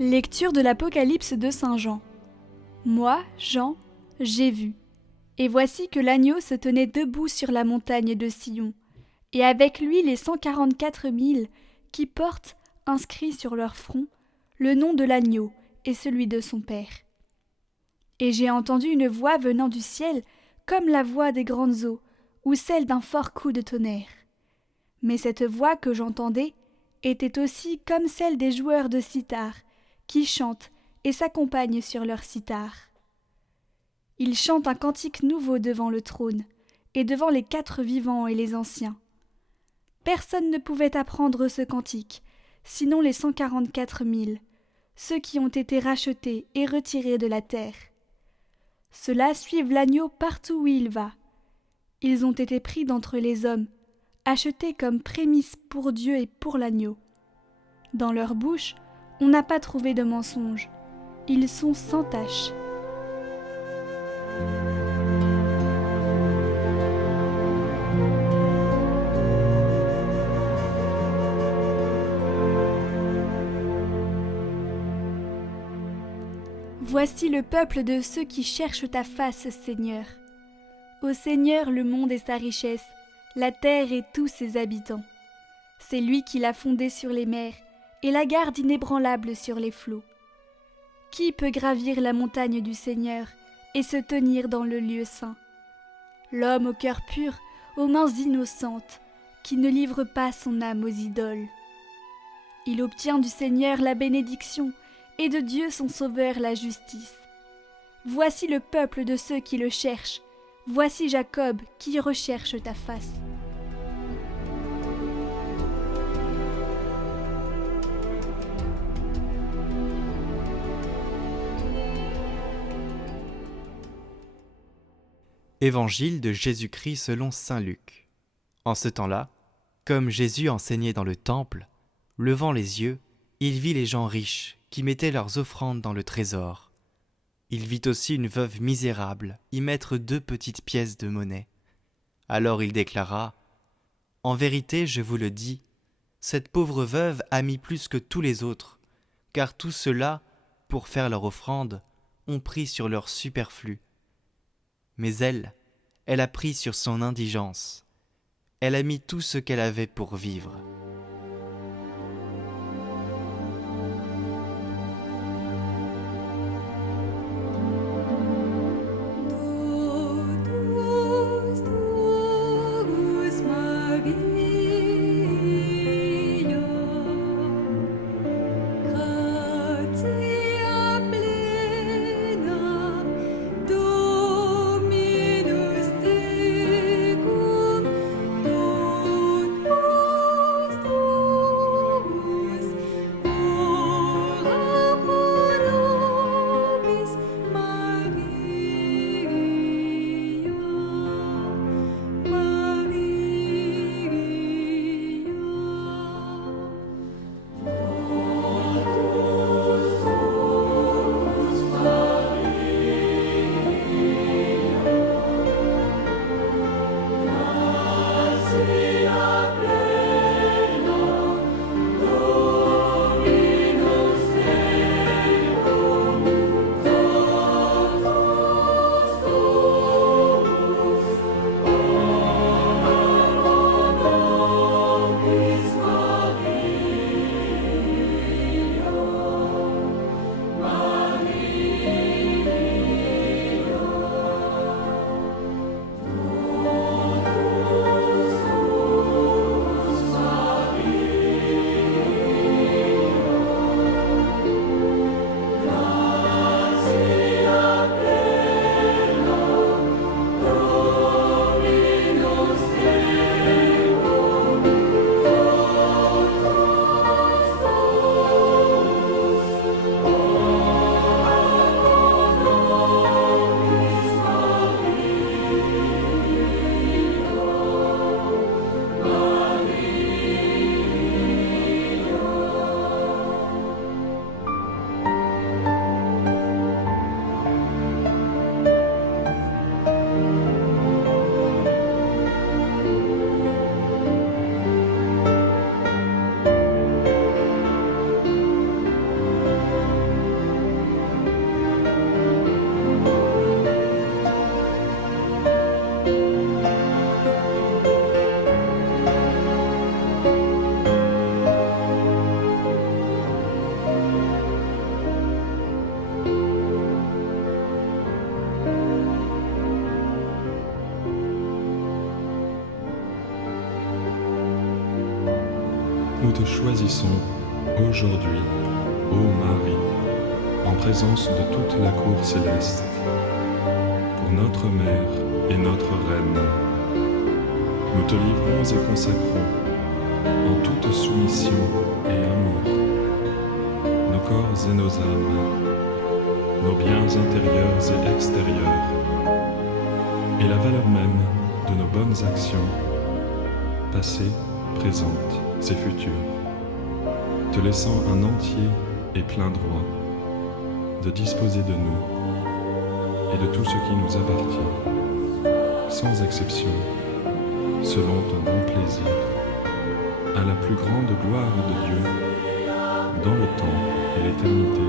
Lecture de l'Apocalypse de Saint Jean. Moi, Jean, j'ai vu. Et voici que l'agneau se tenait debout sur la montagne de Sion, et avec lui les 144 000 qui portent, inscrits sur leur front, le nom de l'agneau et celui de son Père. Et j'ai entendu une voix venant du ciel, comme la voix des grandes eaux, ou celle d'un fort coup de tonnerre. Mais cette voix que j'entendais était aussi comme celle des joueurs de cithare, qui chantent et s'accompagnent sur leur cithare. Ils chantent un cantique nouveau devant le trône, et devant les 4 vivants et les anciens. Personne ne pouvait apprendre ce cantique, sinon les 144 000, ceux qui ont été rachetés et retirés de la terre. Ceux-là suivent l'agneau partout où il va. Ils ont été pris d'entre les hommes, achetés comme prémices pour Dieu et pour l'agneau. Dans leur bouche, on n'a pas trouvé de mensonge. Ils sont sans tache. Voici le peuple de ceux qui cherchent ta face, Seigneur. Ô Seigneur, le monde et sa richesse, la terre et tous ses habitants. C'est lui qui l'a fondée sur les mers et la garde inébranlable sur les flots. Qui peut gravir la montagne du Seigneur et se tenir dans le lieu saint? L'homme au cœur pur, aux mains innocentes, qui ne livre pas son âme aux idoles. Il obtient du Seigneur la bénédiction et de Dieu son Sauveur la justice. Voici le peuple de ceux qui le cherchent, voici Jacob qui recherche ta face. Évangile de Jésus-Christ selon saint Luc. En ce temps-là, comme Jésus enseignait dans le temple, levant les yeux, il vit les gens riches qui mettaient leurs offrandes dans le trésor. Il vit aussi une veuve misérable y mettre 2 petites pièces de monnaie. Alors il déclara : « En vérité, je vous le dis, cette pauvre veuve a mis plus que tous les autres, car tous ceux-là, pour faire leur offrande, ont pris sur leur superflu. Mais elle a pris sur son indigence. Elle a mis tout ce qu'elle avait pour vivre. » nous te choisissons aujourd'hui, ô Marie, en présence de toute la cour céleste, pour notre Mère et notre Reine. Nous te livrons et consacrons, en toute soumission et amour, nos corps et nos âmes, nos biens intérieurs et extérieurs, et la valeur même de nos bonnes actions, passées, présentes et futures, te laissant un entier et plein droit de disposer de nous et de tout ce qui nous appartient, sans exception, selon ton bon plaisir, à la plus grande gloire de Dieu, dans le temps et l'éternité.